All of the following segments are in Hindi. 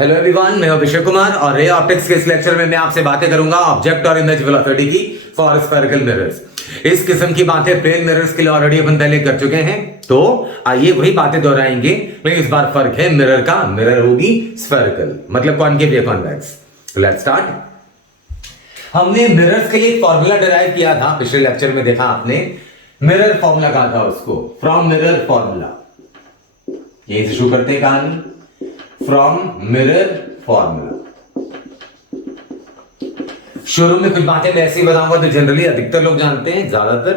हेलो एवरीवन, मैं अभिषेक कुमार और रे ऑप्टिक्स के इस लेक्चर में मैं आपसे बातें करूंगा ऑब्जेक्ट और इमेज वेलोसिटी की फॉर स्फेरिकल मिरर्स। इस किस्म की बातें प्लेन मिरर्स के लिए ऑलरेडी अपन पहले कर चुके हैं, तो आइए वही बातें दोहराएंगे, लेकिन इस बार फर्क है मिरर का। मिरर होगी स्फेरिकल, मतलब कॉनकेव या कॉन्वेक्स। Let's start. हमने मिरर्स के लिए एक फॉर्मूला डिराइव किया था पिछले लेक्चर में, देखा आपने। मिरर फॉर्मूला कहा था उसको, फ्रॉम मिरर फॉर्मूला। यहीं से शुरू करते हैं कहानी, फ्रॉम मिरर फॉर्मूला। शुरू में कुछ बातें मैं ऐसे ही बताऊंगा तो जनरली अधिकतर लोग जानते हैं, ज्यादातर,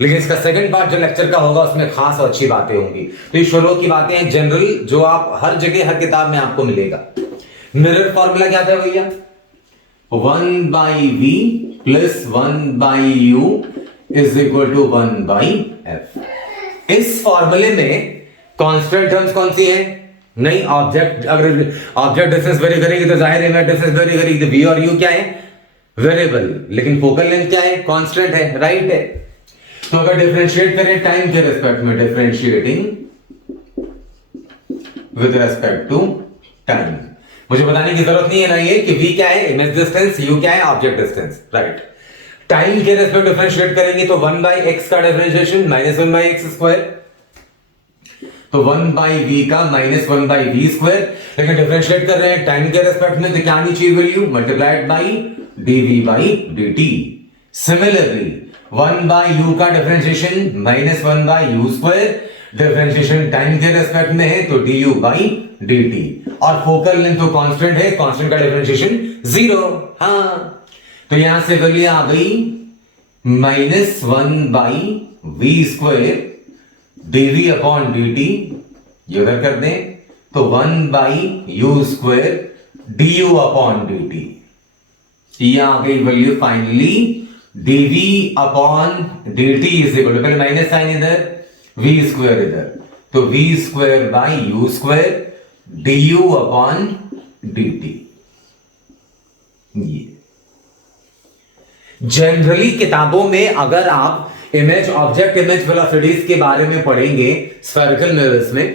लेकिन इसका सेकंड पार्ट जो लेक्चर का होगा उसमें खास और अच्छी बातें होंगी। तो ये शुरू की बातें हैं जनरल, जो आप हर जगह हर किताब में आपको मिलेगा। मिरर फॉर्मूला क्या था भैया? 1/v plus 1/u is equal to 1/f। इस फॉर्मूले में कांस्टेंट टर्म्स कौन सी है? नहीं, ऑब्जेक्ट, अगर ऑब्जेक्ट डिस्टेंस वेरी करेगी तो जाहिर है इमेज डिस्टेंस वेरी करेगी, तो v और u क्या है? वेरिएबल। लेकिन फोकल लेंथ क्या है? कांस्टेंट है, राइट है। तो अगर डिफरेंशिएट करें टाइम के रेस्पेक्ट में, differentiating with respect to time, मुझे बताने की जरूरत नहीं है ना ये कि v क्या है? इमेज डिस्टेंस, u क्या है? Object distance, right. टाइम के रेस्पेक्ट डिफरेंशिएट करेंगे तो 1/x का डिफरेंशिएशन माइनस 1/x स्क्वायर, तो 1/v का माइनस 1/v स्क्वायर। लेकिन डिफरेंशिएट कर रहे हैं टाइम के रेस्पेक्ट में, तो क्या आनी चाहिए value? Multiplied by dv/dt। Similarly 1/u का differentiation minus 1/u square, differentiation time के रेस्पेक्ट में है तो du/dt। और फोकल लेंथ तो कांस्टेंट है, कांस्टेंट का डिफरेंशिएशन 0। हाँ, तो यहां से वैल्यू आ गई माइनस 1/v स्क्वायर dv/dt, ये उधर कर दें तो 1/u स्क्वायर du/dt। ये आ गई value finally dv/dt is equal to, पहले माइनस साइन इधर, v स्क्वायर इधर, तो v square by u square du/dt। ये जनरली किताबों में अगर आप इमेज ऑब्जेक्ट इमेज वेलोसिटीज के बारे में पढ़ेंगे स्फेरिकल मिरर्स में,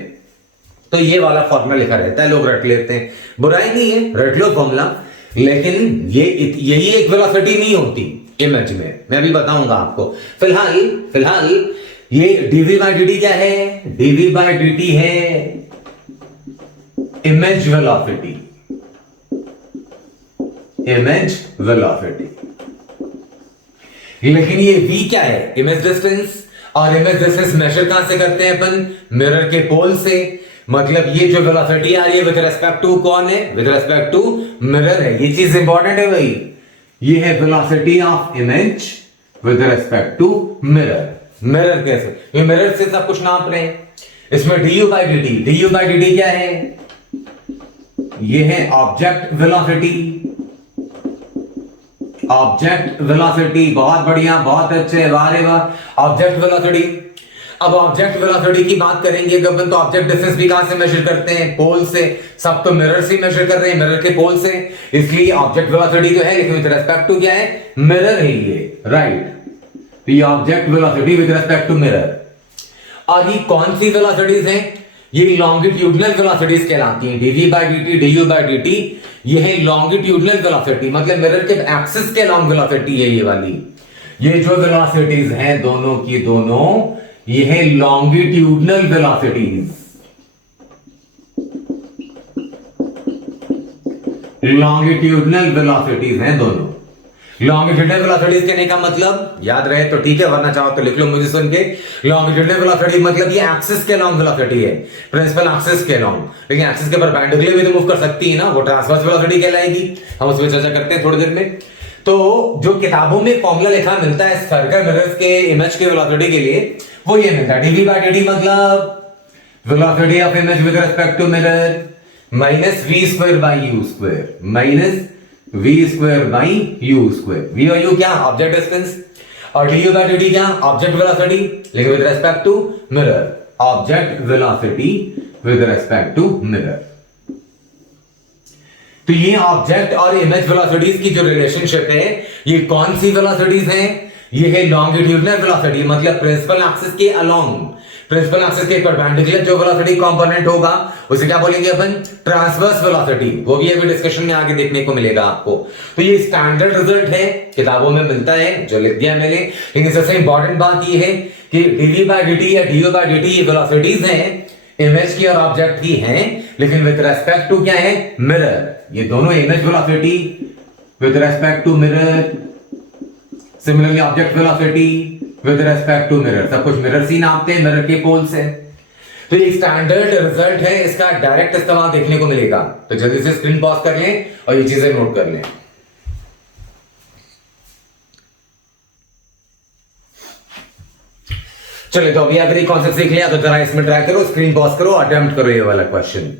तो ये वाला फॉर्मूला लिखा रहता है, लोग रट लेते हैं, बुराई नहीं है, रट लो फॉर्मूला। लेकिन यही एक वेलोसिटी नहीं होती इमेज में, मैं अभी बताऊंगा आपको। फिलहाल ये dv/dt क्या है? dv/dt है इमेज वेलोसिटी, इमेज वेलोसिटी। लेकिन ये v क्या है? Image distance. और इमेज डिस्टेंस मेजर कहां से करते हैं अपन? मिरर के पोल से। मतलब ये जो वेलोसिटी आ रही है विद रिस्पेक्ट टू कौन है? विद रिस्पेक्ट टू मिरर है। ये चीज इंपॉर्टेंट है भाई, ये है velocity of image with respect to mirror. Mirror कैसे? ये मिरर से सब कुछ नाप रहे हैं। इसमें du/dt क्या है? ये है ऑब्जेक्ट वेलोसिटी, ऑब्जेक्ट वेलोसिटी। बहुत बढ़िया, बहुत अच्छे, वाह रे वाह, ऑब्जेक्ट वेलोसिटी। अब ऑब्जेक्ट वेलोसिटी की बात करेंगे तो ऑब्जेक्ट डिस्टेंस भी कहां से मेजर करते हैं? पोल से। सब तो मिरर से मेजर कर रहे हैं, मिरर के पोल से, इसलिए ऑब्जेक्ट वेलोसिटी तो है, लेकिन विद रिस्पेक्ट टू क्या है? मिरर है ये, राइट। तो ये object velocity with respect to mirror. और ये कौन सी वेलोसिटीज हैं? ये लॉन्गिट्यूडनल वेलोसिटीज कहलाती हैं। dv/dt du/dt ये है लॉन्गिट्यूडनल वेलोसिटी, मतलब मिरर के एक्सिस के लॉन्ग वेलोसिटी है ये वाली। ये जो वेलोसिटीज हैं दोनों की दोनों, ये है लॉन्गिट्यूडनल वेलोसिटीज। लॉन्गिट्यूडनल वेलोसिटीज हैं दोनों। लॉन्गिट्यूडनल वेलोसिटीज कहने का मतलब याद रहे तो ठीक है, वरना चाहो तो लिख लो मुझे सुन के। लॉन्गिट्यूडनल वेलोसिटी मतलब ये एक्सिस के लॉन्ग वेलोसिटी है, प्रिंसिपल एक्सिस के लॉन्ग। लेकिन एक्सिस के परपेंडिकुलर भी तो मूव कर सकती है ना, वो ट्रांसवर्स वेलोसिटी कहलाएगी। हम उसमें चर्चा करते हैं थोड़ी देर में। तो जो किताबों में फॉर्मूला लिखा मिलता है स्फेरिकल मिरर्स के इमेज के वेलोसिटी के लिए, वो ये मिलता है dv/dt मतलब velocity of image with respect to mirror minus v square by u square, minus v square by u square. v और u क्या? Object distance. और du/dt क्या? ऑब्जेक्ट वेलोसिटी, लेकिन with respect to mirror, object velocity with respect to mirror. तो ये ऑब्जेक्ट और इमेज वेलोसिटीज की जो रिलेशनशिप है, ये कौन सी वेलोसिटीज हैं? ये है लॉन्गिट्यूडनल वेलोसिटी, मतलब प्रिंसिपल एक्सिस के अलोंग। प्रिंसिपल एक्सिस के परपेंडिकुलर जो वेलोसिटी कंपोनेंट होगा उसे क्या बोलेंगे अपन, ट्रांसवर्स वेलोसिटी। वो भी अभी डिस्कशन में आगे देखने को मिलेगा आपको। तो ये स्टैंडर्ड रिजल्ट है, किताबों में मिलता है, जो लिख दिया मैंने। लेकिन सबसे इंपॉर्टेंट बात ये है कि dv by dt या du by dt ये वेलोसिटीज हैं, इमेज की और ऑब्जेक्ट की हैं, लेकिन विद रेस्पेक्ट टू क्या है, मिरर। ये दोनों image velocity with respect to mirror, similarly object velocity with respect to mirror, सब कुछ मिरर से नापते हैं, मिरर के पोल से। तो ये स्टैंडर्ड रिजल्ट है, इसका डायरेक्ट इस्तेमाल देखने को मिलेगा। तो जल्दी से स्क्रीन पॉज कर लें और ये चीजें नोट कर लें। चलिए, तो अभी अगर ये कॉन्सेप्ट सीख लिया तो जरा इसमें ट्राई करो, स्क्रीन पॉज करो, अटेम्प्ट करो ये वाला question.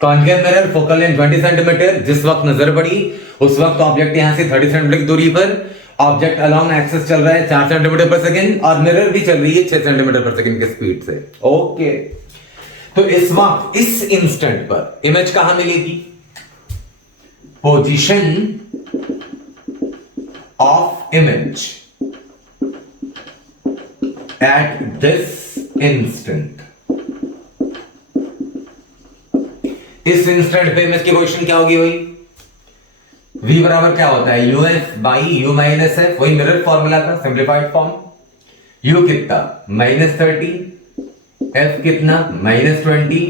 Concave mirror, focal length 20 centimetre, जिस वक्त नजर पड़ी उस वक्त ऑब्जेक्ट यहां से 30 सेंटीमीटर की दूरी पर, ऑब्जेक्ट अलोंग एक्सिस चल रहा है 4 सेंटीमीटर पर सेकंड और मिरर भी चल रही है 6 सेंटीमीटर पर सेकंड की स्पीड से। ओके, तो इस वक्त इस इंस्टेंट पर इमेज कहां मिलेगी, position of image at this instant. इस इंस्टेंट पे इमेज की पोजीशन क्या होगी भाई, v बराबर क्या होता है, uf by u minus F, वही मिरर फॉर्मूला का सिंप्लीफाइड फॉर्म। u कितना -30, f कितना -20,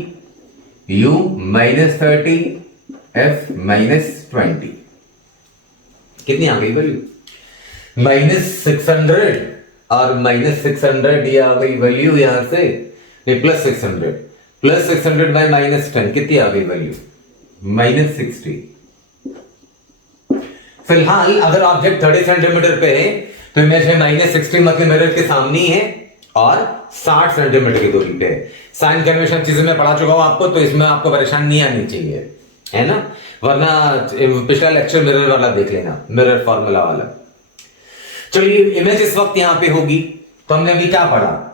u -30, f -20, कितनी आ गई वैल्यू, -600 और -600 ये आ गई वैल्यू यहां से, नहीं +600 बाई -10 कितनी आ गई वैल्यू, -60। फिलहाल अगर ऑब्जेक्ट 30 सेंटीमीटर पे है तो इमेज है -60, मतलब मिरर के सामने है और 60 सेंटीमीटर की दूरी पे है। साइन कन्वेंशन चीजें मैं पढ़ा चुका हूं आपको, तो इसमें आपको परेशानी नहीं आनी चाहिए, है ना। वरना पिछला लेक्चर मिरर वाला देख लेना, मिरर फॉर्मूला वाला। चलिए, इमेज इस वक्त यहां पे होगी, तो हमने अभी क्या पढ़ा,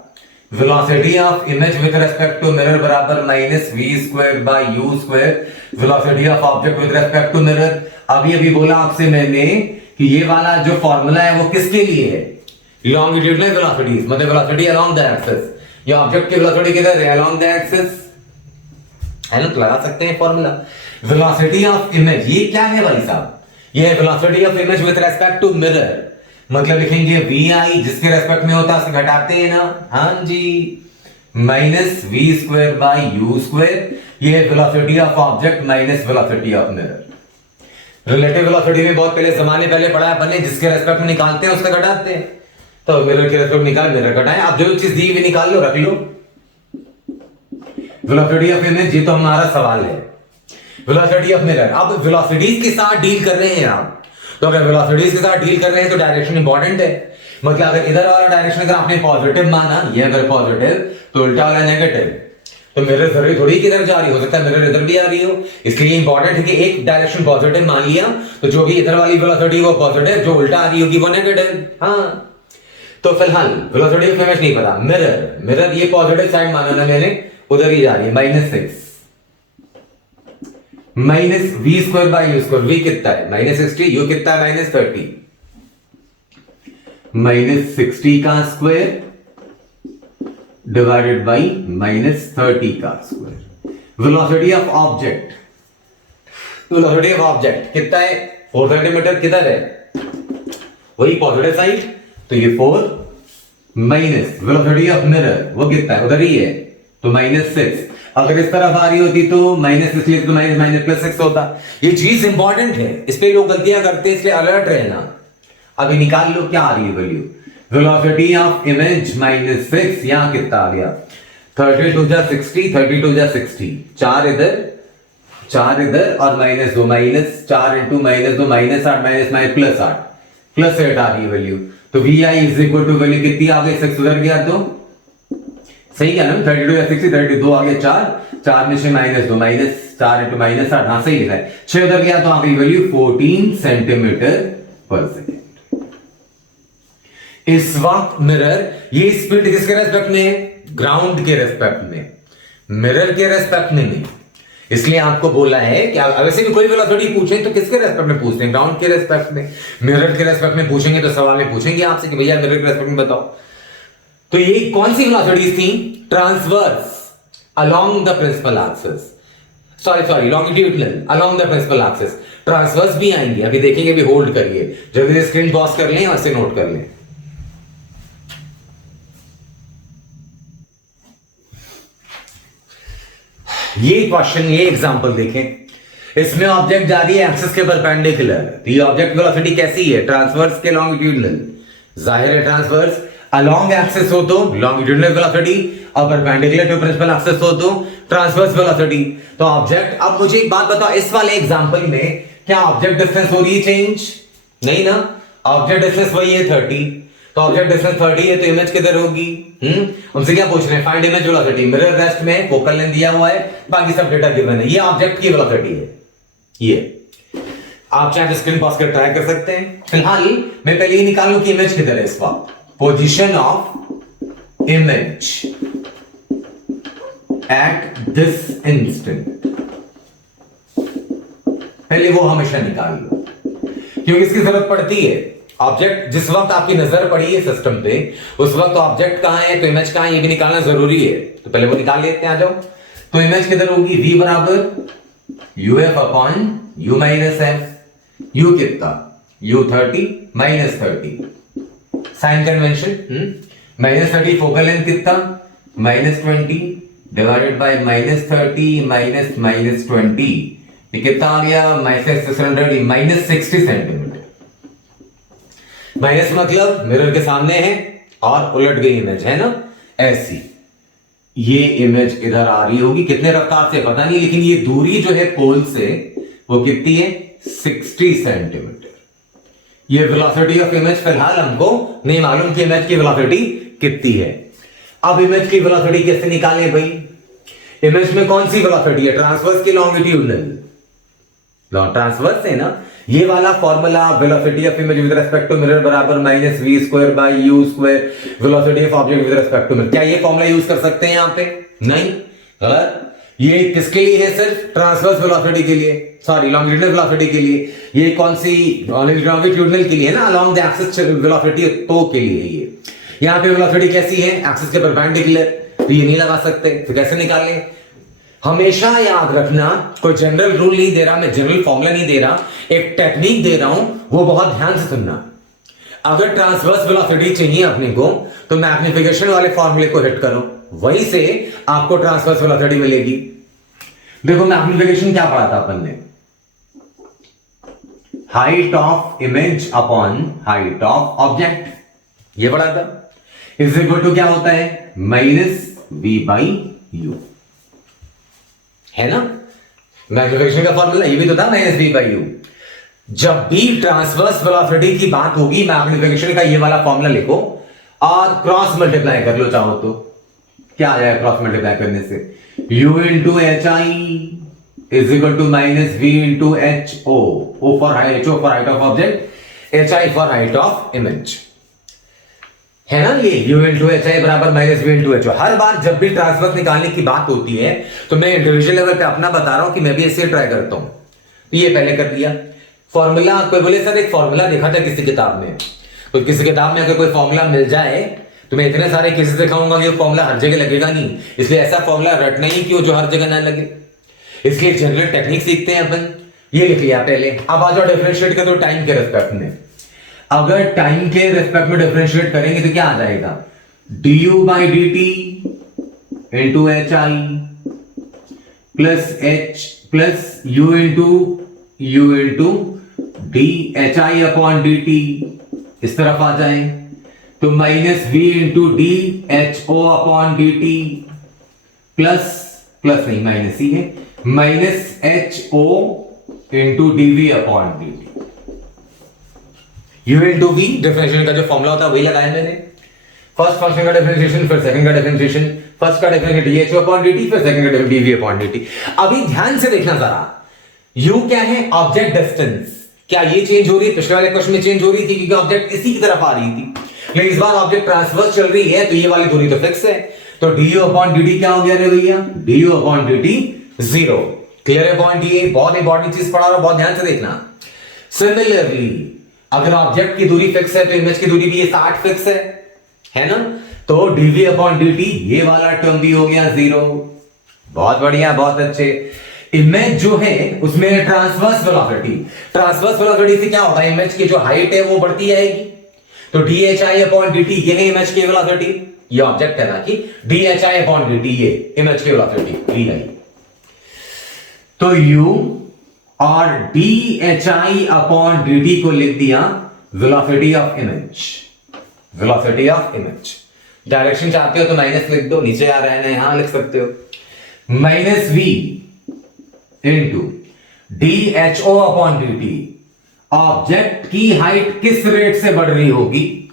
velocity of image with respect to mirror बराबर -v² by u², velocity of object with respect to mirror. अभी बोला आपसे मैंने कि ये वाला जो फॉर्मूला है वो किसके लिए है, लॉन्गिट्यूडनल वेलोसिटीज, मतलब वेलोसिटी अलोंग द एक्सिस। ये ऑब्जेक्ट की वेलोसिटी किधर है, अलोंग द एक्सिस, है ना, तो लगा सकते हैं फॉर्मूला। वेलोसिटी ऑफ इमेज ये क्या है भाई साहब, ये है velocity of image with respect to mirror, मतलब लिखेंगे vi जिसके रेस्पेक्ट में होता है उससे घटाते हैं ना, हाँ जी, -v² बाई u², ये velocity of object minus velocity of mirror. Relative velocity में बहुत पहले जमाने पहले पढ़ा है अपने, जिसके रेस्पेक्ट में निकालते हैं उसका घटाते हैं, तो मिरर के रेस्पेक्ट निकाल मिरर घटाएं, आप जो चीज दी हुई निकाल लो, रख लो। वेलोसिटी ऑफ इमेज, ये तो हमारा सवाल है, वेलोसिटी ऑफ मिरर। अब वेलोसिटीज के साथ डील कर रहे हैं आप, तो अगर वेलोसिटीज के साथ डील कर रहे हैं तो डायरेक्शन इंपॉर्टेंट है, मतलब अगर इधर वाला डायरेक्शन अगर आपने पॉजिटिव माना, ये अगर पॉजिटिव तो उल्टा वाला नेगेटिव, तो मिरर जरूरी थोड़ी किधर जा रही हो सकता है मिरर इधर भी आ रही हो, इसलिए इंपॉर्टेंट है कि एक डायरेक्शन पॉजिटिव मान लिया तो जो भी इधर वाली वेलोसिटी वो पॉजिटिव, जो उल्टा आ रही होगी वो नेगेटिव। हाँ, तो फिलहाल वेलोसिटी ऑफ इमेज नहीं पता, मिरर ये पॉजिटिव साइड माना ना मैंने, उधर ही जा रही है -6 -v² बाई u², v कितना है -60, u कितना है -30, -60 का स्क्वायर डिवाइडेड बाई -30 का square. Velocity of object, velocity of object कितना है, 4 सेंटीमीटर, किधर है, वही पॉजिटिव साइड, तो ये 4 माइनस वेलोसिटी ऑफ मिरर वो कितना है, उधर ही है, तो -6। अगर इस तरफ आ रही होती तो माइनस, इसलिए तो -+6 होता। ये चीज इंपॉर्टेंट है, इस पे लोग गलतियां करते हैं, इसलिए अलर्ट रहना। अभी निकाल लो क्या आ रही है वैल्यू, वेलोसिटी ऑफ इमेज -6, यहां कितना आ गया, 32 जा 60, 32 जा 60, 4 इधर 4 इधर और -2, -4 इंटू -2 -8 +8 आ रही है वैल्यू। तो vi is equal to value कितनी आ गई, 6 उधर गया तो सही क्या ना, 32 या 60, 32 आ गया 4 में से -2 -4 इंटू -8, हाँ सही है, 6 उधर गया तो आ गई वैल्यू 14 सेंटीमीटर पर सेकेंड। इस वक्त मिरर ये स्पीड किसके रेस्पेक्ट में है, ग्राउंड के रेस्पेक्ट में, मिरर के रेस्पेक्ट में नहीं। इसलिए आपको बोला है कि वैसे भी कोई वेलोसिटी पूछे तो किसके रेस्पेक्ट में पूछते हैं, ग्राउंड के रेस्पेक्ट में। मिरर के रेस्पेक्ट में पूछेंगे तो सवाल में पूछेंगे आपसे कि भैया मिरर के रेस्पेक्ट में बताओ। तो ये कौन सी वेलोसिटीज थी? Transverse along the principal axis, sorry longitudinal along the principal axis. Transverse भी आएंगे, अभी देखेंगे, भी होल्ड करिए, जल्दी से स्क्रीन पॉज कर लें और इसे नोट कर लें। ये क्वेश्चन, ये एग्जांपल देखें। इसमें ऑब्जेक्ट जा रही है एक्सिस के परपेंडिकुलर, तो ये ऑब्जेक्ट वेलोसिटी कैसी है? ट्रांसवर्स के लॉन्गिट्यूडनल। जाहिर है ट्रांसवर्स अलोंग एक्सिस हो तो लॉन्गिट्यूडनल वेलोसिटी, और परपेंडिकुलर टू प्रिंसिपल एक्सिस हो तो ट्रांसवर्स वेलोसिटी। तो ऑब्जेक्ट, अब मुझे एक बात बताओ, इस वाले एग्जांपल में क्या ऑब्जेक्ट डिस्टेंस हो रही है चेंज? नहीं ना, ऑब्जेक्ट डिस्टेंस वही है 30। तो ऑब्जेक्ट डिस्टेंस 30 है तो इमेज किधर होगी? हमसे क्या पूछ रहे हैं? Find image velocity. Mirror rest में फोकल लेंथ दिया हुआ है, बाकी सब डेटा गिवन है। ये ऑब्जेक्ट की वेलोसिटी है। ये आप चाहे स्क्रीन पॉज कर ट्राई कर सकते हैं। फिलहाल मैं पहले ये निकालूं कि इमेज किधर है इस वक्त। Position of image at this instant, पहले वो हमेशा निकाल लो, क्योंकि इसकी जरूरत पड़ती है। ऑब्जेक्ट जिस वक्त आपकी नजर पड़ी है सिस्टम पे, उस वक्त ऑब्जेक्ट कहां है तो इमेज कहां है, ये भी निकालना जरूरी है। तो पहले वो निकाल लेते हैं, आ जाओ। तो इमेज किधर होगी? v बराबर uf upon u minus F. u कितना? u 30 minus 30, sign convention. Minus 30 focal length कितना? Minus 20 divided by minus 30 minus minus 20, ये कितना आ गया? Minus 600 minus 60 centimetre. माइनस मतलब मिरर के सामने है और उलट गई इमेज है ना, ऐसी ये इमेज इधर आ रही होगी। कितने रफ्तार से पता नहीं, लेकिन ये दूरी जो है पोल से वो कितनी है? 60 सेंटीमीटर। ये वेलोसिटी ऑफ इमेज फिलहाल हमको नहीं मालूम कि इमेज की वेलोसिटी कितनी है। अब इमेज की वेलोसिटी कैसे निकालें भाई? इमेज में कौन सी वेलोसिटी है? ट्रांसवर्स की लॉन्गिट्यूडनल, ट्रांसवर्स है ना। ये वाला formula velocity of image with respect to mirror बराबर minus V square by U square velocity of object with respect to mirror. क्या ये फॉर्मूला यूज कर सकते हैं यहां पे? नहीं, गलत। ये किसके लिए है? सिर्फ ट्रांसवर्स वेलोसिटी के लिए, सॉरी लॉन्गिट्यूडनल वेलोसिटी के लिए। ये कौन सी? लॉन्गिट्यूडनल के लिए ना, अलोंग द एक्सिस वेलोसिटी तो के लिए। ये यहां पे वेलोसिटी कैसी है? एक्सिस के परपेंडिकुलर, तो ये नहीं लगा सकते। तो कैसे निकालें? हमेशा याद रखना, कोई जनरल रूल नहीं दे रहा, मैं जनरल फॉर्मूला नहीं दे रहा, एक टेक्निक दे रहा हूं, वो बहुत ध्यान से सुनना। अगर ट्रांसवर्स वेलोसिटी चाहिए अपने को, तो मैग्निफिकेशन वाले फॉर्मूले को हिट करो, वहीं से आपको ट्रांसवर्स वेलोसिटी मिलेगी। देखो मैग्निफिकेशन क्या पढ़ा था अपन ने? Height of image upon height of object, ये पढ़ा था। इज इक्वल टू क्या होता है? माइनस वी बाई यू, है ना। मैग्निफिकेशन का फॉर्मूला ये भी तो था, माइनस वी बाई यू। जब भी ट्रांसवर्स वेलोसिटी की बात होगी, मैग्निफिकेशन का ये वाला फॉर्मूला लिखो और क्रॉस मल्टीप्लाई कर लो चाहो तो। क्या आ जाएगा क्रॉस मल्टीप्लाई करने से? u into H I is equal to minus V into H O. O for height, H O for height of object, H I for height of image, है ना। ये u इंटू एच आई बराबर minus V into H O. हर बार जब भी ट्रांसवर्स निकालने की बात होती है, तो मैं इंडिविजुअल लेवल पे अपना बता रहा हूं कि मैं भी ऐसे ट्राई करता हूं। तो ये पहले कर दिया फॉर्मूला। कोई बोले सर एक फॉर्मूला देखा था किसी किताब में, तो किसी किताब में अगर कोई फॉर्मूला मिल जाए तो मैं इतने सारे केसेस दिखाऊंगा कि फॉर्मूला हर जगह लगेगा नहीं, इसलिए ऐसा फॉर्मूला रटना ही क्यों जो हर जगह ना लगे। इसलिए जनरल टेक्निक सीखते हैं अपन। ये लिख लिया पहले। अब आ जाओ डिफरेंशिएट कर दो टाइम के रिस्पेक्ट में। अगर टाइम के रिस्पेक्ट में डिफरेंशिएट करेंगे तो क्या आ जाएगा? du by D T into H I plus H plus U into D H I upon D T, इस तरफ आ जाए तो minus V into D H O upon D T plus नहीं माइनस ही है, minus H O into D V upon D T. u इंटू वी डिफरेंशिएशन का जो फॉर्मूला होता है वही लगाया मैंने। फर्स्ट फंक्शन का डिफरेंशिएशन, फिर सेकंड का डिफरेंशिएशन। फर्स्ट का डिफरेंशिएशन dh अपॉन dt, फिर सेकंड का dv अपॉन dt। अभी ध्यान से देखना जरा, u क्या है? Object distance. क्या ये चेंज हो रही है? पिछले वाले क्वेश्चन में चेंज हो रही थी क्योंकि ऑब्जेक्ट इसी की तरफ आ रही थी, लेकिन इस बार ऑब्जेक्ट ट्रांसवर्स चल रही है तो ये वाली दूरी तो फिक्स है। तो du अपॉन dt क्या हो गया रे भैया? du upon dt 0। क्लियर है पॉइंट? ये बहुत इंपॉर्टेंट चीज पढ़ा रहा हूं, बहुत ध्यान से देखना। सिमिलरली अगर ऑब्जेक्ट की दूरी फिक्स है तो इमेज की दूरी भी ये 60 फिक्स है ना। तो dv अपॉन dt ये वाला टर्म भी हो गया जीरो। बहुत बढ़िया, बहुत अच्छे। इमेज जो है उसमें ट्रांसवर्स वेलोसिटी से क्या होगा, इमेज की जो हाइट है वो बढ़ती जाएगी। तो dhi अपॉन dt ये है इमेज की वेलोसिटी, ये ऑब्जेक्ट है ना कि dhi अपॉन dt ये इमेज की वेलोसिटी vi। तो u और dhi अपॉन dt को लिख दिया वेलोसिटी ऑफ इमेज। डायरेक्शन चाहते हो तो माइनस लिख दो, नीचे आ रहा है ना, यहां लिख सकते हो minus v into dho upon dt। Object की हाइट किस रेट से बढ़ रही होगी,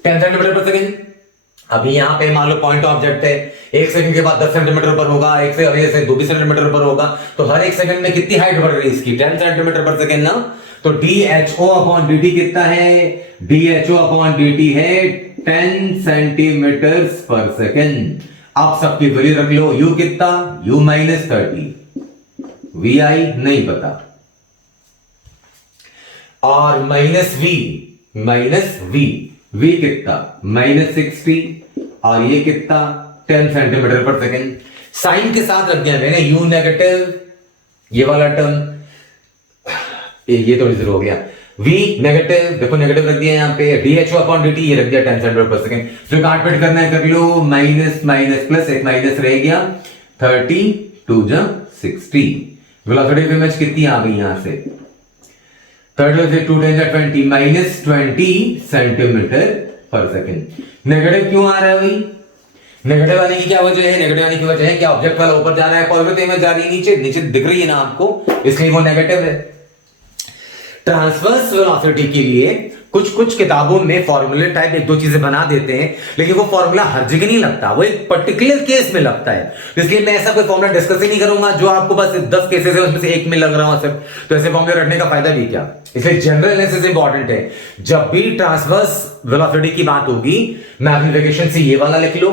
10 सेंटीमीटर पर सेकेंड। अभी यहां पे मान लो पॉइंट ऑब्जेक्ट है, 1 सेकंड के बाद 10 सेंटीमीटर पर होगा, एक से अभी से 2 सेंटीमीटर पर होगा, तो हर 1 सेकंड में कितनी हाइट बढ़ रही है इसकी, 10 सेंटीमीटर पर सेकेंड ना। तो dho अपॉन dt कितना है, dho अपॉन dt है 10 सेंटीमीटर पर सेकेंड। आप सबकी वैल्यू रख लो, u कितना, u माइनस 30, vi नहीं पता, और माइनस v कितना माइनस 60, और ये कितना 10 सेंटीमीटर पर सेकेंड। साइन के साथ रख दिया मैंने u नेगेटिव, ये वाला टर्म, ये तो जीरो हो गया, v नेगेटिव, देखो नेगेटिव रख दिया यहाँ पे, dho अपॉन dt ये रख दिया 10 सेंटीमीटर पर सेकेंड। फिर काट पीट करना है कर लो, माइनस माइनस प्लस, एक माइनस रह गया, 30 2 जा 60। वेलोसिटी ऑफ इमेज कितनी आ गई यहां से, 30 से 2 10 जा 20, माइनस 20 सेंटीमीटर पर सेकेंड। नेगेटिव क्यों आ रहा है भाई, नेगेटिव आने की क्या वजह है, नेगेटिव आने की वजह है कि ऑब्जेक्ट वाला ऊपर जा रहा है, पॉजिटिव इमेज जा रही है नीचे, नीचे दिख रही है ना आपको, इसलिए वो नेगेटिव है। ट्रांसवर्स वेलोसिटी के लिए कुछ किताबों में फॉर्मूले टाइप एक दो चीजें बना देते हैं, लेकिन वो फॉर्मूला हर जगह नहीं लगता, वो एक पर्टिकुलर केस में लगता है। इसलिए मैं ऐसा कोई फॉर्मूला डिस्कस ही नहीं करूंगा जो आपको बस 10 केसेस है उसमें से एक में लग रहा हो सिर्फ, तो ऐसे फॉर्मूले रखने का फायदा भी क्या। इसलिए जनरल एनालिसिस इंपॉर्टेंट है। जब भी ट्रांसवर्स वेलोसिटी की बात होगी, मैग्निफिकेशन से ये वाला लिख लो,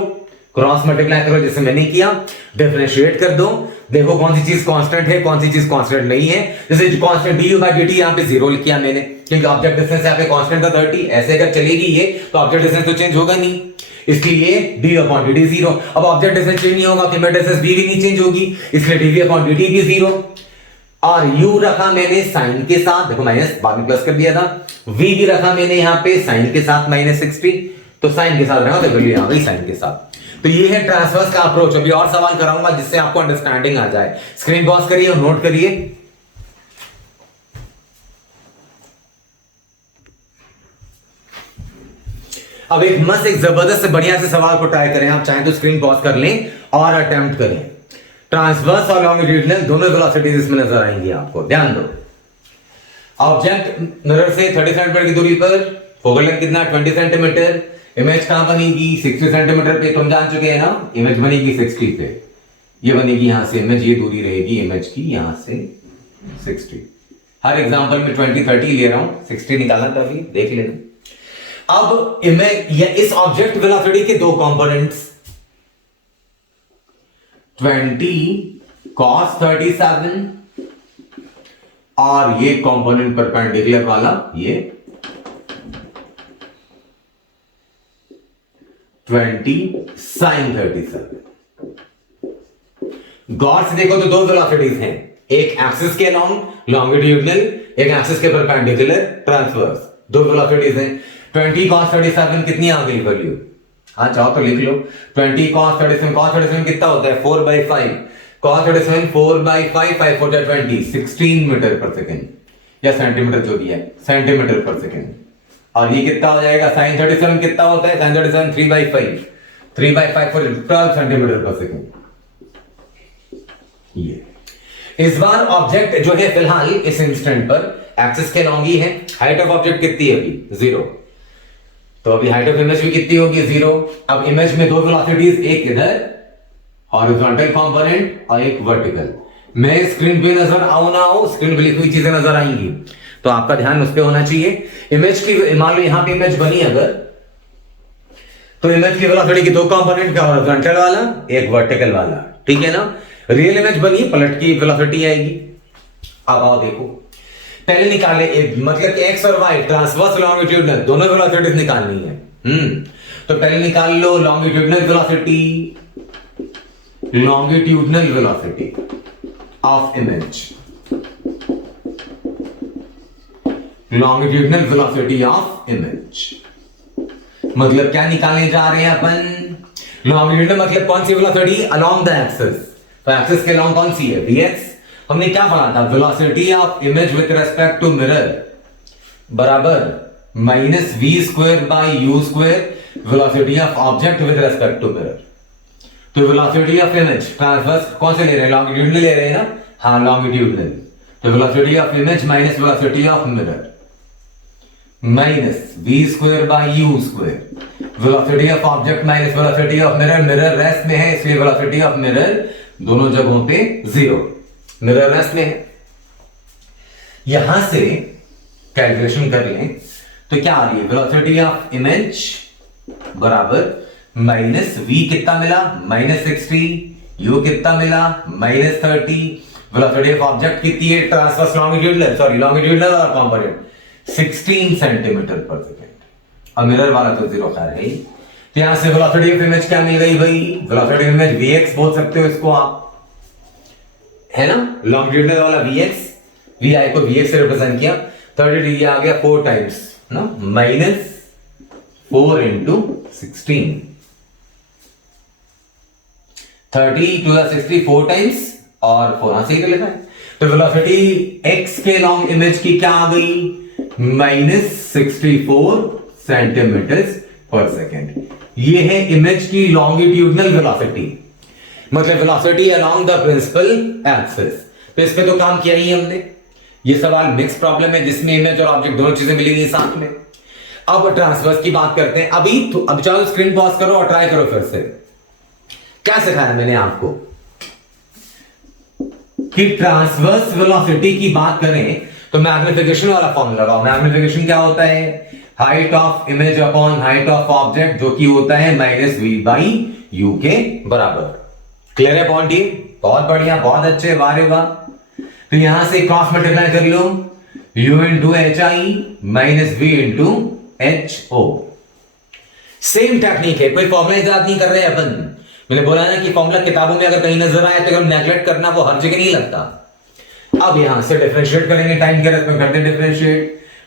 क्रॉस मल्टीप्लाई करो जैसे मैंने किया, डिफरेंशिएट कर दो, देखो कौन सी चीज कांस्टेंट है कौन सी चीज कांस्टेंट नहीं है। जैसे कांस्टेंट du by dt यहां पे 0 लिख किया मैंने, क्योंकि ऑब्जेक्ट डिस्टेंस यहां पे कांस्टेंट था 30, ऐसे अगर चलेगी ये तो ऑब्जेक्ट डिस्टेंस तो चेंज होगा नहीं, इसलिए d अपॉन dt 0। अब ऑब्जेक्ट डिस्टेंस चेंज नहीं होगा तो इमेज डिस्टेंस b भी नहीं चेंज होगी, इसलिए dv अपॉन dt भी 0। और u रखा मैंने साइन के साथ, देखो माइनस बाद में प्लस कर दिया था, v भी रखा मैंने यहां पे साइन के साथ माइनस 60, तो साइन के साथ रखा तो वैल्यू आ गई साइन के साथ। तो ये है ट्रांसवर्स का अप्रोच। अभी और सवाल कराऊंगा जिससे आपको अंडरस्टैंडिंग आ जाए। स्क्रीन पॉज करिए और नोट करिए। अब एक मस्त एक जबरदस्त से बढ़िया से सवाल को ट्राई करें, आप चाहें तो स्क्रीन पॉज कर लें और अटेम्प्ट करें। ट्रांसवर्स और लॉन्गिट्यूडिनल दोनों वेलोसिटीज इसमें नजर आएंगी आपको, ध्यान दो। ऑब्जेक्ट मिरर से 30 सेंटीमीटर की दूरी पर, फोकल लेंथ कितना 20 सेंटीमीटर, इमेज कहां बनेगी 60 सेंटीमीटर पे, तुम जान चुके हैं ना, इमेज बनेगी 60 पे, ये बनेगी यहां से इमेज, ये दूरी रहेगी इमेज की यहां से 60। हर एग्जांपल में 20 30 ले रहा हूं, 60 निकालना था अभी देख लेना। अब इमेज या इस ऑब्जेक्ट वेलोसिटी के दो कंपोनेंट्स, 20 cos 37 और ये कंपोनेंट परपेंडिकुलर वाला ये 20 sin 37। गौर से देखो तो दो वेलोसिटीज हैं, एक एक्सिस के लॉन्ग लॉन्गिट्यूडिनल, एक एक्सिस के परपेंडिकुलर ट्रांसवर्स, दो वेलोसिटीज हैं। 20 cos 37 कितनी आ गई वैल्यू, हाँ चाहो तो लिख लो, 20 cos 37 कितना होता है 4/5, cos 37 4/5, 5 4 20, 16 मीटर पर सेकेंड या सेंटीमीटर जो भी है, सेंटीमीटर पर सेकेंड। और ये कितना हो जाएगा sin 37 कितना होता है, sin 37 3/5, 3/5 for 12 सेंटीमीटर पर सेकेंड। ये इस बार ऑब्जेक्ट जो है फिलहाल इस इंस्टेंट पर एक्सिस के लॉन्ग ही है, हाइट ऑफ ऑब्जेक्ट कितनी है अभी 0, तो अभी हाइट ऑफ इमेज भी कितनी होगी 0। अब इमेज में दो वेलोसिटीज, एक इधर हॉरिजॉन्टल कंपोनेंट और एक वर्टिकल। मैं स्क्रीन पे नजर आऊं ना हो, स्क्रीन पे लिखी हुई चीजें नजर आएंगी तो आपका ध्यान उस पर होना चाहिए। इमेज की मान लो यहां पे इमेज बनी अगर, तो इमेज की वेलोसिटी की दो कंपोनेंट, क्या हॉरिजॉन्टल वाला एक वर्टिकल वाला, ठीक है ना। रियल इमेज बनी पलट की वेलोसिटी आएगी। अब आओ देखो, पहले निकाले मतलब कि एक्स और वाई ट्रांसवर्स लॉन्गिट्यूडिनल दोनों वेलोसिटीज निकालनी है। तो पहले निकाल लो longitudinal velocity, longitudinal velocity of image, longitudinal velocity of image मतलब क्या निकालने जा रहे हैं अपन? लॉन्गिट्यूडनल मतलब कौन सी वेलोसिटी? Along the axis. तो एक्सिस के अलोंग कौन सी है? vx। हमने क्या पढ़ा था? Velocity of image with respect to mirror बराबर minus V square by U square velocity of object with respect to mirror. तो वेलोसिटी ऑफ इमेज ट्रांसवर्स कौन से ले रहे हैं? लॉन्गिट्यूडनल ले रहे हैं ना? हाँ लॉन्गिट्यूडनल। तो velocity of image minus velocity of mirror minus V square by U square velocity of object minus velocity of mirror. Mirror rest में है इसलिए वेलोसिटी ऑफ मिरर दोनों जगहों पे जीरो, मिरर रेस्ट में है। यहां से कैलकुलेशन कर लें तो क्या आ रही है? वेलोसिटी ऑफ इमेज बराबर माइनस वी कितना मिला? -60, यू कितना मिला? -30, वेलोसिटी ऑफ ऑब्जेक्ट कितनी है? ट्रांसवर्स लॉन्गिट्यूडनल, सॉरी लॉन्गिट्यूडनल और कंपोनेंट 16 सेंटीमीटर पर सेकेंड और मिरर वाला तो जीरो खैर है ही। तो यहां से वेलोसिटी ऑफ इमेज क्या मिल गई भाई? वेलोसिटी ऑफ इमेज vx बोल सकते हो इसको आप, है ना? लॉन्गिट्यूडनल वाला vx, vi को vx से रिप्रेजेंट किया, 30 डिग्री आ गया 4 टाइम्स ना, -4 into 16, 30 to the 60 4 टाइम्स और 4 से ही लिखा है। तो वेलोसिटी x के लॉन्ग इमेज की क्या आ गई? -64 सेंटीमीटर पर सेकेंड। ये है इमेज की लॉन्गिट्यूडनल वेलोसिटी, मतलब velocity along the principal axis. तो इस पे तो काम किया ही हमने। ये सवाल मिक्स प्रॉब्लम है जिसमें इमेज और ऑब्जेक्ट दोनों चीजें मिलेंगी साथ में। अब ट्रांसवर्स की बात करते हैं। अब चाहो स्क्रीन पॉज करो और ट्राई करो फिर से। क्या सिखाया मैंने आपको कि ट्रांसवर्स वेलोसिटी की बात करें तो मैग्निफिकेशन वाला फॉर्मूला लगाओ। मैग्निफिकेशन क्या होता है? Height of image upon height of object, जो कि होता है -v बाई u के बराबर। क्लियर है पॉइंट? ये बहुत बढ़िया, बहुत अच्छे, वारे वाह। तो यहां से क्रॉस मल्टीप्लाई कर लो, u into H I minus V into H O. Same technique है, कोई फॉर्मूला याद नहीं कर रहे हैं अपन। मैंने बोला ना कि फॉर्मूला किताबों में अगर कहीं नजर आए तो अगर नेग्लेक्ट करना, वो हर जगह नहीं लगता। अब यहां से डिफरेंशिएट करेंगे, टाइम के रेस्पेक्ट करते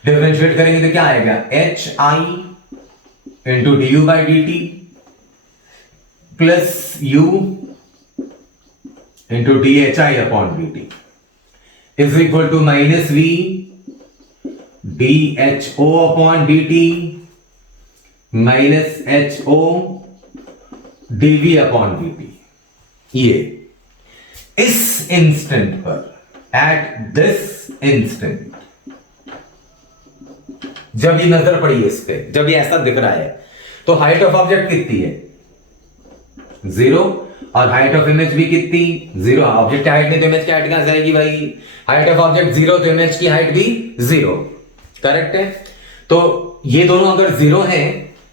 डिफरेंशिएट करेंगे तो क्या आएगा? H I into D U by D T plus U into D H I upon D T is equal to minus V D H O upon D T minus H O D V upon D T. ये इस इंस्टेंट पर, एट दिस इंस्टेंट, जब ये नजर पड़ी है इस पे, जब ये ऐसा दिख रहा है, तो हाइट ऑफ ऑब्जेक्ट कितनी है? 0 और हाइट ऑफ इमेज भी कितनी? 0। ऑब्जेक्ट की हाइट नहीं तो इमेज की हाइट कहां से आएगी भाई? हाइट ऑफ ऑब्जेक्ट 0 तो इमेज की हाइट भी 0। करेक्ट है? तो ये दोनों अगर 0 है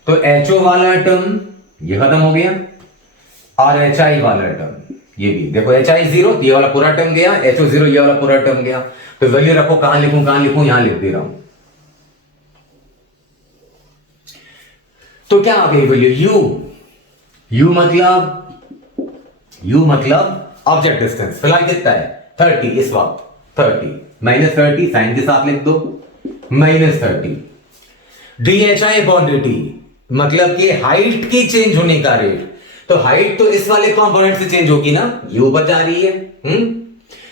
तो HO वाला टर्म ये खत्म हो गया और HI वाला टर्म ये भी। देखो HI 0 ये वाला पूरा टर्म गया, HO 0 ये वाला पूरा टर्म गया। तो वैल्यू रखो, कहां लिखूं? यहां लिख दे रहा हूं। तो क्या आ गई वैल्यू? U मतलब ऑब्जेक्ट डिस्टेंस फिलहाल कितना है? 30 इस वक्त, 30 -30 साइन के साथ लिख दो, -30 DHI अपॉन DT मतलब कि हाइट की चेंज होने का रेट। तो हाइट तो इस वाले कंपोनेंट से चेंज होगी ना, U ऊपर जा रही है।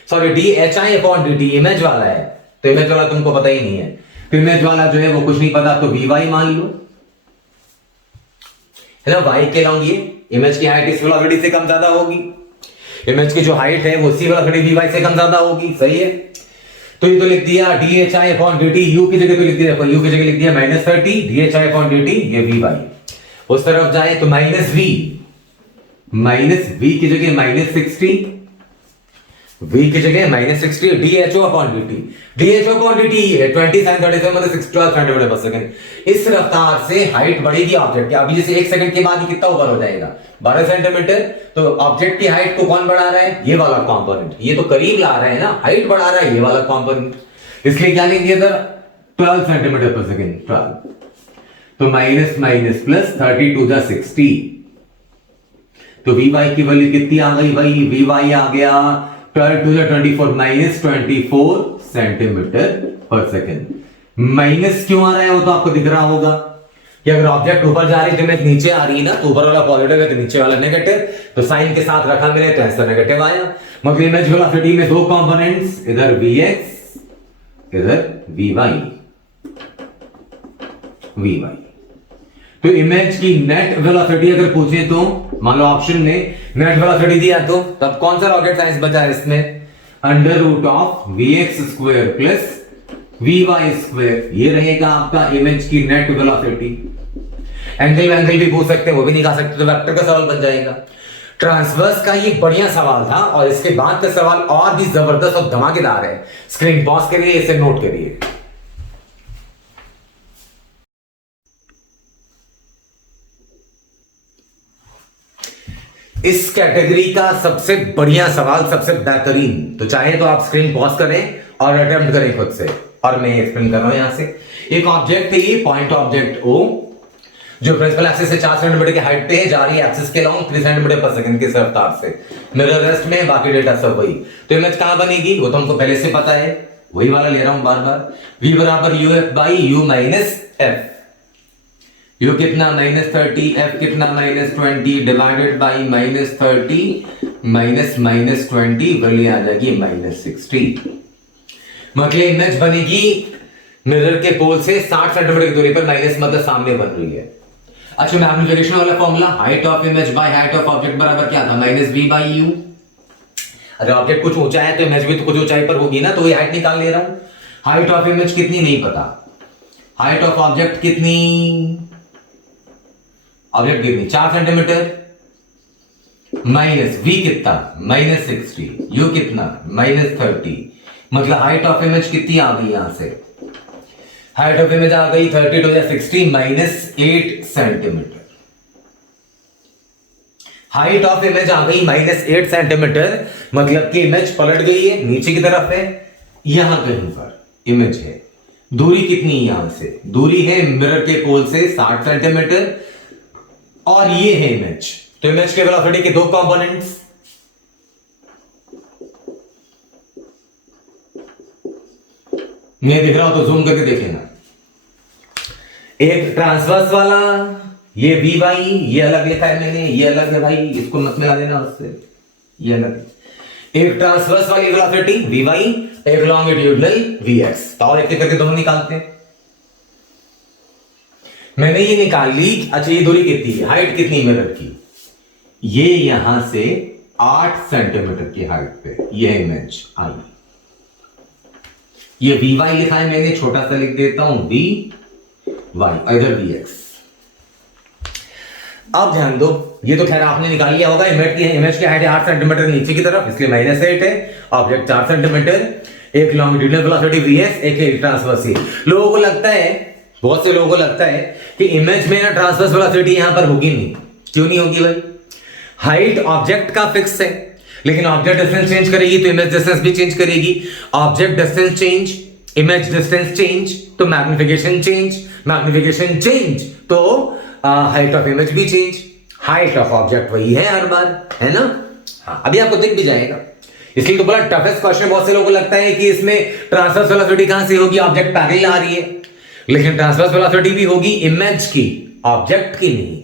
Sorry, DHI upon DT image वाला है, तो इमेज वाला तुमको पता ही नहीं है। तो इमेज वाला जो है वो कुछ नहीं पता, तो VY मान लो, है ना? Y के लॉन्ग ये इमेज की हाइट इस वेलोसिटी से कम ज्यादा होगी, इमेज की जो हाइट है वो इसी वेलोसिटी VY से कम ज्यादा होगी। सही है? तो ये तो लिख दिया DHI अपॉन DT, U की जगह पे लिख दिया, U की जगह लिख दिया -30, DHI अपॉन DT ये VY। उस तरफ जाए तो माइनस V की जगह -60, V की जगह -60, DHO upon DT, DHO upon DT है 20 sin 37 मतलब 12 सेंटीमीटर पर सेकंड। इस रफ्तार से हाइट बढ़ेगी ऑब्जेक्ट की। अभी जैसे 1 सेकंड के बाद कितना ऊपर हो जाएगा? 12 सेंटीमीटर। तो ऑब्जेक्ट की हाइट को कौन बढ़ा रहा है? ये वाला कंपोनेंट। ये तो करीब ला रहा है ना, हाइट बढ़ा रहा है ये वाला कंपोनेंट, इसलिए क्या लिख दिया था? 12 सेंटीमीटर पर सेकंड, 12। तो minus minus plus 30 to the 60, तो वी वाई की वैल्यू कितनी आ गई भाई? वी वाई आ गया 12 टू द 24 माइनस 24 सेंटीमीटर पर सेकेंड। माइनस क्यों आ रहा है वो तो आपको दिख रहा होगा कि अगर ऑब्जेक्ट ऊपर जा रही है तो इमेज नीचे आ रही है ना, तो ऊपर वाला पॉजिटिव है तो नीचे वाला नेगेटिव, तो साइन के साथ रखा मैंने तो ऐसा नेगेटिव आया। मतलब इमेज वेलोसिटी में दो कंपोनेंट्स, इधर vx इधर vy, तो इमेज की नेट वेलोसिटी अगर पूछे तो मान लो ऑप्शन में नेट वेलोसिटी दिया तो तब कौन सा रॉकेट साइंस बचा है इसमें? Under root of vx square plus vy square, ये रहेगा आपका इमेज की नेट वेलोसिटी। एंगल भी पूछ सकते हैं, वो भी निकाल सकते, तो वेक्टर का सवाल बन जाएगा। ट्रांसवर्स का ये बढ़िया सवाल था और इसके बाद का सवाल और भी जबरदस्त और धमाकेदार है। स्क्रीन पॉज करिए, इसे नोट करिए। इस कैटेगरी का सबसे बढ़िया सवाल, सबसे बेहतरीन, तो चाहे तो आप स्क्रीन पॉज करें और अटेम्प्ट करें खुद से, और मैं एक्सप्लेन कर रहा हूं यहां से। एक ऑब्जेक्ट है ये, पॉइंट ऑब्जेक्ट O, जो प्रिंसिपल एक्सिस से 4 सेंटीमीटर की हाइट पे है, जा रही है एक्सिस के लॉन्ग 3 सेंटीमीटर पर सेकंड की रफ्तार से। मिरर रेस्ट में, बाकी डेटा सब वही। तो इमेज कहां बनेगी वो तो हमको पहले से पता है, वही वाला ले रहा हूं बार बार। V बराबर UF by U minus F। U कितना? माइनस 30, F कितना? Minus 20 divided by minus 30 minus minus 20, वैल्यू आ जाएगी माइनस 60। मतलब इमेज बनेगी मिरर के पोल से 60 सेंटीमीटर की दूरी पर, माइनस मतलब सामने बन रही है। अच्छा, मैग्निफिकेशन वाला formula, height of image by height of object बराबर क्या था? Minus V by U। अगर ऑब्जेक्ट कुछ ऊंचा है तो इमेज भी तो कुछ ऊंचाई पर होगी ना, तो ये हाइट निकाल ले रहा हूं। हाइट ऑफ इमेज कितनी नहीं पता, हाइट ऑफ ऑब्जेक्ट कितनी? ऑब्जेक्ट कितनी? 4 सेंटीमीटर, माइनस V कितना? माइनस 60, U कितना? माइनस 30, मतलब हाइट ऑफ इमेज कितनी आ गई? यहां से हाइट ऑफ इमेज आ गई 30 to 60 minus 8 centimetre. Height of image आ गई माइनस 8 सेंटीमीटर, मतलब कि इमेज पलट गई है, नीचे की तरफ है, यहां कहीं पर इमेज है। दूरी कितनी है? यहां से दूरी है मिरर के पोल से 60 सेंटीमीटर, और ये है इमेज। तो इमेज के वेलोसिटी के दो कंपोनेंट्स, नहीं दिख रहा हो तो जूम करके देख लेना। एक ट्रांसवर्स वाला, ये वी वाई, ये अलग लिखा है मैंने, ये अलग है भाई, इसको मत मिला देना उससे, ये अलग। एक ट्रांसवर्स वाली वेलोसिटी वी वाई, एक लॉन्गिट्यूडनल वी एक्स। तो एक करके दोनों निकालते हैं। मैंने ये निकाल ली। अच्छा, ये दूरी कितनी है? हाइट कितनी मिरर की? ये यहां से 8 सेंटीमीटर की हाइट पे ये इमेज आई। ये वी वाई लिखा है मैंने, छोटा सा लिख देता हूं वी वाई, इधर वी एक्स। अब ध्यान दो, ये तो खैर आपने निकाल लिया होगा। इमेज की हाइट है 8 सेंटीमीटर नीचे की तरफ, इसलिए माइनस 8 है। ऑब्जेक्ट 4 सेंटीमीटर, एक लॉन्गिट्यूडनल वेलोसिटी वी एक्स, एक ट्रांसवर्स। लोगों को लगता है, बहुत से लोगों को लगता है कि इमेज में ना ट्रांसवर्स वेलोसिटी यहां पर होगी नहीं। क्यों नहीं होगी भाई? हाइट ऑब्जेक्ट का फिक्स है, लेकिन ऑब्जेक्ट डिस्टेंस चेंज करेगी तो इमेज डिस्टेंस भी चेंज करेगी। Object distance change, image distance change, तो मैग्निफिकेशन चेंज, मैग्निफिकेशन चेंज तो हाइट ऑफ इमेज भी चेंज। हाइट ऑफ ऑब्जेक्ट वही है हर बार, है ना? हाँ, अभी आपको दिख भी जाएगा। इसलिए तो बड़ा टफेस्ट क्वेश्चन। बहुत से लोगों को लगता है कि इसमें ट्रांसवर्स वेलोसिटी कहां से होगी? ऑब्जेक्ट पैरेलल आ रही है, लेकिन ट्रांसवर्स वेलोसिटी भी होगी इमेज की, ऑब्जेक्ट की नहीं है।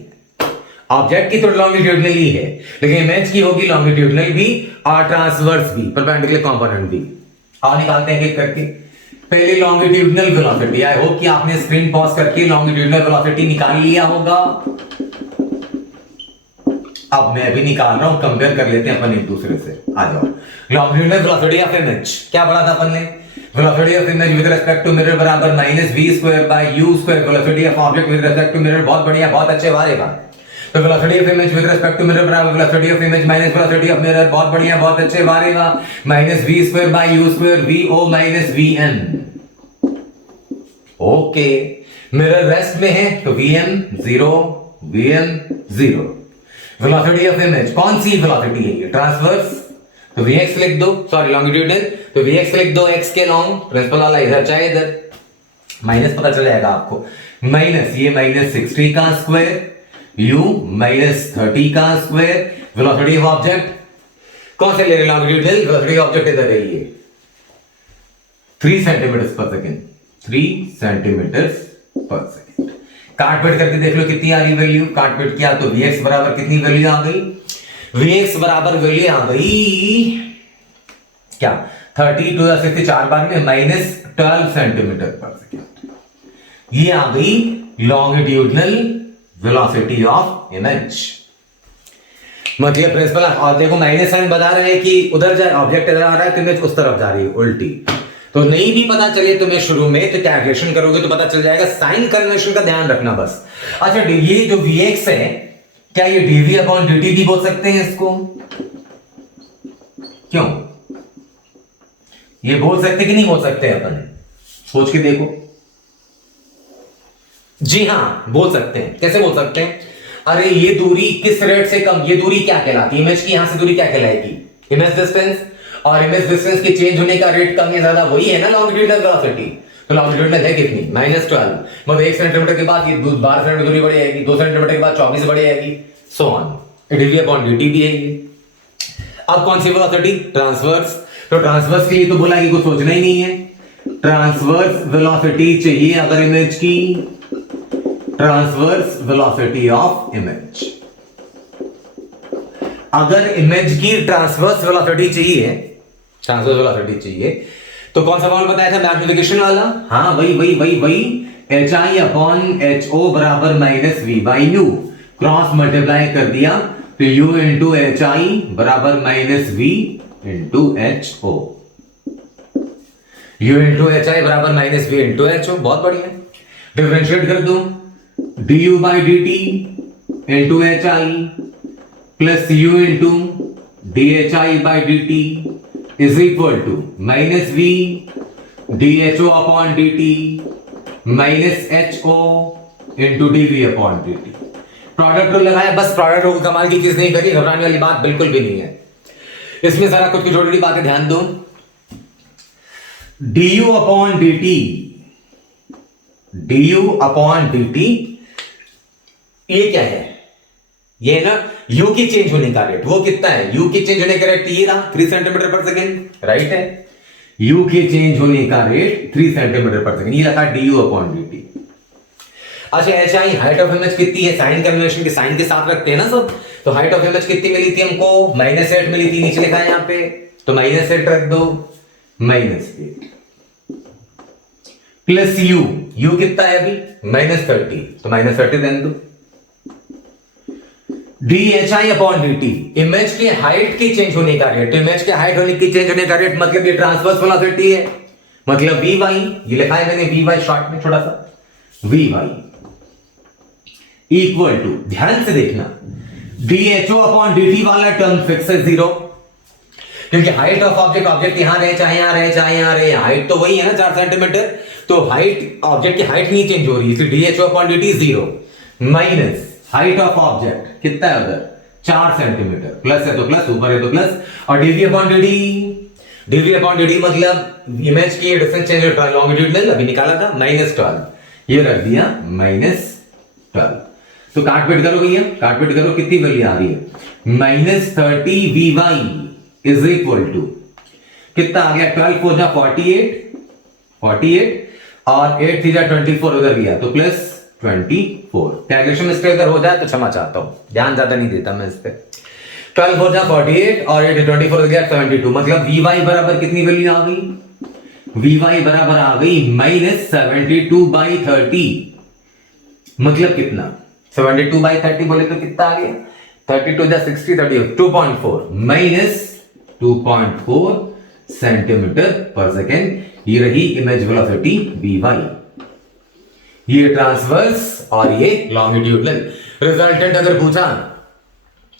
ऑब्जेक्ट की तो लॉन्गिट्यूडनल ही है, लेकिन इमेज की होगी लॉन्गिट्यूडनल भी और ट्रांसवर्स भी, परपेंडिकुलर कंपोनेंट भी। और निकालते हैं एक करके। पहले लॉन्गिट्यूडनल वेलोसिटी, आई होप कि आपने स्क्रीन पॉज करके लॉन्गिट्यूडनल वेलोसिटी निकाल लिया होगा। अब मैं भी निकाल रहा हूं, कंपेयर कर लेते हैं अपन एक दूसरे से। आ जाओ। लॉन्गिट्यूडनल वेलोसिटी ऑफ इमेज क्या पढ़ा था अपन ने? Velocity of image with respect to mirror बराबर minus v square by u square. Velocity of object with respect to mirror, बहुत बढ़िया, बहुत अच्छे वारेगा। तो velocity of image with respect to mirror बराबर velocity of image minus velocity of mirror, बहुत बढ़िया, बहुत अच्छे वारेगा। Minus v square by u square, vo minus vm। Okay, mirror rest में है तो vm 0, vm 0। Velocity of image कौन सी वेलोसिटी है? ये ट्रांसवर्स, तो vx लिख दो, सॉरी लॉन्गिट्यूडनल, तो vx लिख दो x के लॉन्ग, प्रिंसिपल वाला इधर चाहे इधर, माइनस पता चल जाएगा आपको। माइनस ये -60 का स्क्वायर u -30 का स्क्वायर वेलोसिटी ऑफ ऑब्जेक्ट कौन से ले रहे लॉन्गिट्यूडनल वेलोसिटी ऑब्जेक्ट इधर है ये 3 सेंटीमीटर पर सेकेंड 3 सेंटीमीटर पर सेकेंड। काटपीट करके देख लो कितनी आ रही वैल्यू, काटपीट किया तो vx बराबर कितनी वैल्यू आ गई, vx बराबर वैल्यू आ गई क्या 30 टू 60 4 बार में -12 सेंटीमीटर पर सेकेंड। ये आ गई लॉन्गिट्यूडनल वेलोसिटी ऑफ इमेज। मतलब प्रिंसिपल और देखो माइनस साइन बता रहे हैं कि उधर जा ऑब्जेक्ट इधर आ रहा है तो इमेज उस तरफ जा रही है उल्टी। तो नहीं भी पता चले तुम्हें शुरू में तो कैलकुलेशन करोगे तो पता चल जाएगा, साइन कन्वेंशन का ध्यान रखना बस। अच्छा ये जो Vx है क्या ये dv अपॉन dt भी बोल सकते हैं इसको, क्यों ये बोल सकते कि नहीं बोल सकते अपन, सोच के देखो। जी हां बोल सकते हैं। कैसे बोल सकते हैं, अरे ये दूरी किस रेट से कम, ये दूरी क्या कहलाती है, इमेज की यहां से दूरी क्या कहलाएगी, इमेज डिस्टेंस, और इमेज डिस्टेंस के चेंज होने का रेट कम या ज्यादा वही है ना लॉन्गिट्यूडनल वेलोसिटी। तो लॉन्गिट्यूडनल है कितनी -12, मतलब 1 सेंटीमीटर के बाद ये 12 सेंटीमीटर दूरी बढ़ जाएगी, 2 सेंटीमीटर के बाद 24 बढ़ जाएगी, so on. dv upon dt भी है ये। अब कौन सी वेलोसिटी, ट्रांसवर्स। तो ट्रांसवर्स के लिए तो बोला कि कुछ सोचना ही नहीं है, ट्रांसवर्स वेलोसिटी चाहिए अगर इमेज की, ट्रांसवर्स वेलोसिटी ऑफ इमेज। अगर इमेज की ट्रांसवर्स वेलोसिटी चाहिए, ट्रांसवर्स वेलोसिटी चाहिए तो कौन सा फॉर्मूला बताया था मैग्निफिकेशन वाला, हाँ वही HI अपॉन HO बराबर -V by U, cross multiply कर दिया तो U इंटू HI बराबर -V into HO, U into HI बराबर -V इंटू HO। बहुत बढ़िया, डिफरेंशिएट कर दो du by dt into hi plus u into dhi by dt is equal to -v dho upon dt minus ho into dv upon dt। Product rule लगाया, बस प्रोडक्ट रूल कमाल की चीज नहीं करी, घबराने वाली बात बिल्कुल भी नहीं है इसमें। जरा कुछ छोटी छोटी बातें ध्यान दो, du upon dt, du upon dt ये क्या है, ये ना u की चेंज होने का रेट, वो कितना है, u की चेंज होने का रेट ये रहा 3 सेंटीमीटर पर सेकेंड, राइट है, u के चेंज होने का रेट 3 सेंटीमीटर पर सेकेंड, ये रखा du अपॉन dt। अच्छा hi हाइट ऑफ इमेज कितनी है, साइन कन्वेंशन के साइन के साथ रखते हैं ना सब, तो हाइट ऑफ इमेज कितनी मिली थी हमको, -8 मिली थी, नीचे लिखा है यहां पे, तो -8 रख दो, -8 प्लस u कितना है अभी -30, तो -30 देन दो, dhi अपॉन dt, इमेज के हाइट की चेंज होने का रेट, तो इमेज के हाइट होने की चेंज होने का रेट मतलब ये ट्रांसवर्स वेलोसिटी है, मतलब vy, ये लिखा है मैंने vy शॉर्ट में छोटा सा, vy इक्वल टू, ध्यान से देखना, dho अपॉन dt वाला टर्म फिक्स है 0, क्योंकि हाइट ऑफ ऑब्जेक्ट, ऑब्जेक्ट यहां रहे चाहे यहां रहे चाहे यहां रहे, हाइट तो वही है ना 4 सेंटीमीटर, तो हाइट ऑब्जेक्ट की हाइट नहीं चेंज हो रही, इसलिए dho upon dt 0 minus height of object कितना है उधर 4 सेंटीमीटर, प्लस है तो प्लस, ऊपर है तो प्लस, और dv अपॉन dt मतलब इमेज की डिस्टेंस चेंज लॉन्गिट्यूडनल अभी निकाला था -12, ये रख दिया -12। तो काटपीट करो भैया, काटपीट करो, कितनी वैल्यू आ रही है, -30 vy इज इक्वल टू कितना आ गया, 12 4 जा 48 और 8 3 जा 24 उधर गया तो प्लस 24। कैलकुलेशन मिस्टेक अगर हो जाए तो क्षमा चाहता हूं, ध्यान ज्यादा नहीं देता मैं इस पे। 12 4 जा 48 और 8 24 हो गया 72, मतलब vy बराबर कितनी वैल्यू आ गई, vy बराबर आ गई -72/30, मतलब कितना 72/30 बोले तो कितना आ गया, 32 जा 60 30 2.4 -2.4 सेंटीमीटर पर सेकेंड, ये रही इमेज वेलोसिटी vy, ये ट्रांसवर्स और ये लॉन्गिट्यूडनल। रिजल्टेंट अगर पूछा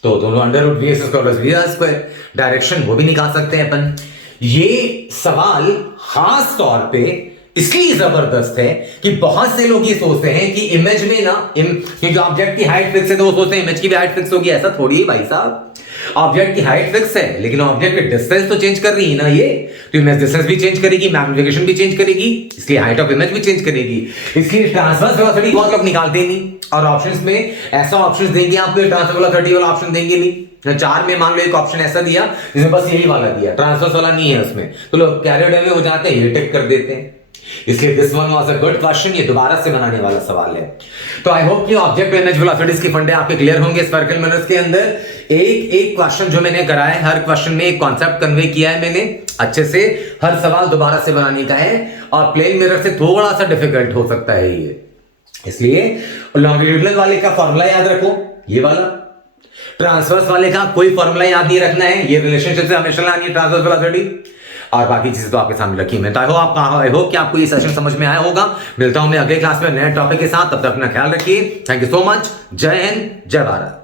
तो दोनों √VS²+VR², डायरेक्शन वो भी निकाल सकते हैं अपन। ये सवाल खास तौर पे इसलिए जबरदस्त है कि बहुत से लोग ये सोचते हैं कि इमेज में ना क्योंकि ऑब्जेक्ट की हाइट फिक्स है तो वो सोचते हैं इमेज की भी हाइट फिक्स होगी, ऐसा थोड़ी है भाई साहब। ऑब्जेक्ट की हाइट फिक्स है, लेकिन ऑब्जेक्ट की डिस्टेंस तो चेंज कर रही है ना ये, तो इमेज डिस्टेंस भी चेंज करेगी, मैग्निफिकेशन भी चेंज करेगी, इसलिए हाइट ऑफ इमेज भी चेंज करेगी। इसलिए ट्रांसवर्स वेलोसिटी बहुत लोग निकालते नहीं, और ऑप्शंस में ऐसा ऑप्शंस देंगे आपको, ट्रांसवर्स वेलोसिटी वाला ऑप्शन देंगे नहीं। 4 में मान लो एक ऑप्शन ऐसा दिया जिसमें बस यही वाला दिया, ट्रांसवर्स वाला नहीं है उसमें, तो लोग कैरियर्ड अवे हो जाते हैं, ये टिक कर देते हैं। इसलिए this one was a good question, ये दोबारा से बनाने वाला सवाल है। तो आई होप कि ऑब्जेक्ट इमेज वेलोसिटीज के फंडे आपके क्लियर होंगे स्फेरिकल मिरर्स के अंदर। एक क्वेश्चन जो मैंने करा है, हर क्वेश्चन में एक कॉन्सेप्ट कन्वे किया है मैंने अच्छे से, हर सवाल दोबारा से बनाने का है, और प्लेन मिरर से थोड़ा सा डिफिकल्ट हो सकता है ये, इसलिए लॉन्गिट्यूडनल वाले का फॉर्मूला याद रखो, ये वाला। ट्रांसवर्स वाले का कोई फॉर्मूला याद नहीं रखना है, ये रिलेशनशिप से हमेशा लानी है ट्रांसवर्स वेलोसिटी, और बाकी चीजें तो आपके सामने रखी मैं। तो आई होप कि आपको ये सेशन समझ में आया होगा। मिलता हूं मैं अगले क्लास में नए टॉपिक के साथ, तब तक अपना ख्याल रखिए। Thank you so much. जय हिंद, जय भारत।